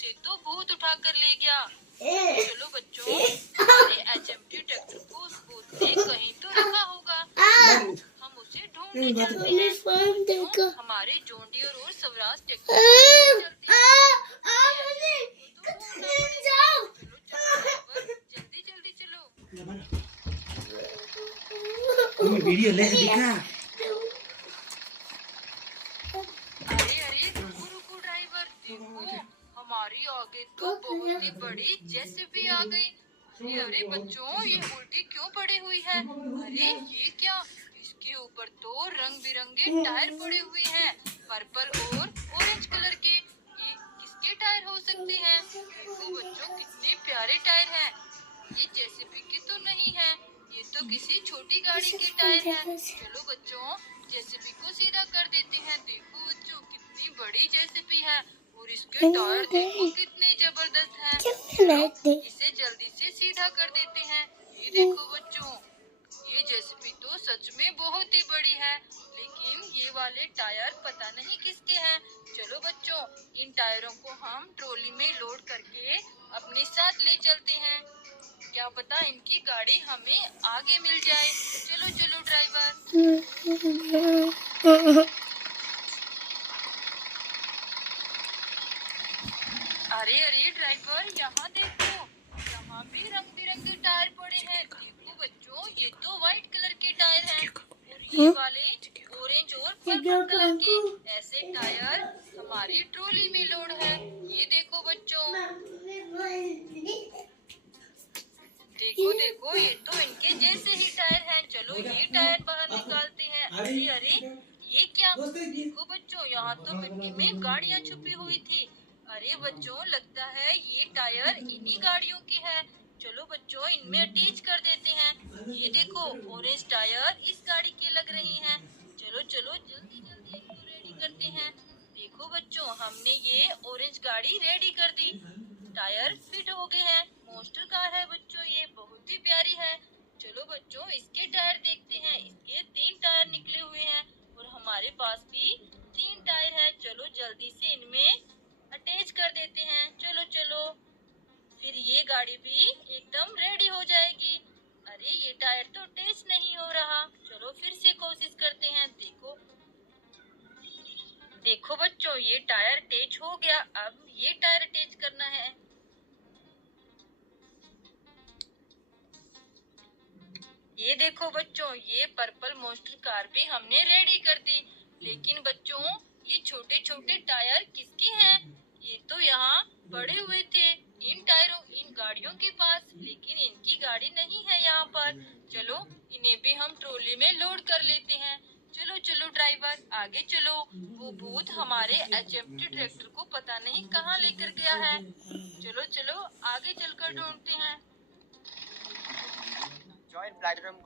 उसे तो भूत उठा कर ले गया। चलो बच्चों, हमारे एचएमटी ट्रैक्टर को उस भूत ने कहीं तो रखा होगा। हम उसे ढूंढने चलते हैं। हमारे जॉन डियर और स्वराज ट्रैक्टर को चलते हैं। जल्दी जल्दी चलो। वीडियो ले दिखा। अरे रुको रुको ड्राइवर, देखो हमारी आगे तो बहुत ही बड़ी जेसीबी आ गई। अरे बच्चों, ये उल्टी क्यों पड़ी हुई है? अरे ये क्या, इसके ऊपर तो रंग बिरंगे टायर पड़े हुए हैं, पर्पल और ऑरेंज कलर के। ये किसके टायर हो सकते हैं? देखो बच्चों, कितने प्यारे टायर हैं। ये जेसीबी के तो नहीं है, ये तो किसी छोटी गाड़ी के टायर हैं। चलो बच्चों, जेसीबी को सीधा कर देते हैं। देखो बच्चों, कितनी बड़ी जेसीबी है और इसके टायर देखो कितने जबरदस्त हैं। चलो, इसे जल्दी से सीधा कर देते हैं। ये देखो बच्चों, ये जेसीबी तो सच में बहुत ही बड़ी है, लेकिन ये वाले टायर पता नहीं किसके हैं। चलो बच्चों, इन टायरों को हम ट्रॉली में लोड करके अपने साथ ले चलते हैं। क्या पता इनकी गाड़ी हमें आगे मिल जाए। चलो चलो ड्राइवर। अरे ड्राइवर, यहाँ देखो, यहाँ भी रंग बिरंगे टायर पड़े हैं। देखो बच्चों, ये तो व्हाइट कलर के टायर हैं और ये वाले ऑरेंज और पर्पल कलर के। ऐसे टायर हमारी ट्रॉली में लोड है। ये देखो बच्चों, देखो देखो, ये तो इनके जैसे ही टायर हैं। चलो ये टायर बाहर निकालते हैं। अरे ये क्या, देखो बच्चों, यहाँ तो मिट्टी में गाड़ियाँ छुपी हुई थी। अरे बच्चों, लगता है ये टायर इन्हीं गाड़ियों की है। चलो बच्चों, इनमें अटैच कर देते हैं। ये देखो, ऑरेंज टायर इस गाड़ी के लग रही हैं। चलो चलो, जल्दी जल्दी इनको रेडी करते हैं। देखो बच्चों, हमने ये ऑरेंज गाड़ी रेडी कर दी। टायर फिट हो गए हैं। मॉन्स्टर कार है बच्चों, ये बहुत ही प्यारी है। चलो बच्चों, इसके टायर देखते हैं। इसके 3 टायर निकले हुए हैं और हमारे पास भी 3 टायर है। चलो जल्दी से इनमें अटैच कर देते हैं। चलो चलो, फिर ये गाड़ी भी एकदम रेडी हो जाएगी। अरे ये टायर तो अटैच नहीं हो रहा। चलो फिर से कोशिश करते हैं। देखो देखो बच्चों, ये टायर अटैच हो गया। अब ये टायर अटैच करना है। ये देखो बच्चों, ये पर्पल मॉन्स्टर कार भी हमने रेडी कर दी। लेकिन बच्चों, ये छोटे छोटे टायर किसके हैं? ये तो यहाँ पड़े हुए थे इन गाड़ियों के पास, लेकिन इनकी गाड़ी नहीं है यहाँ पर। चलो, इन्हें भी हम ट्रॉली में लोड कर लेते हैं। चलो चलो ड्राइवर, आगे चलो। वो भूत हमारे एचएमटी ट्रैक्टर को पता नहीं कहाँ लेकर गया है। चलो चलो, आगे चलकर ढूंढते हैं। Join Platinum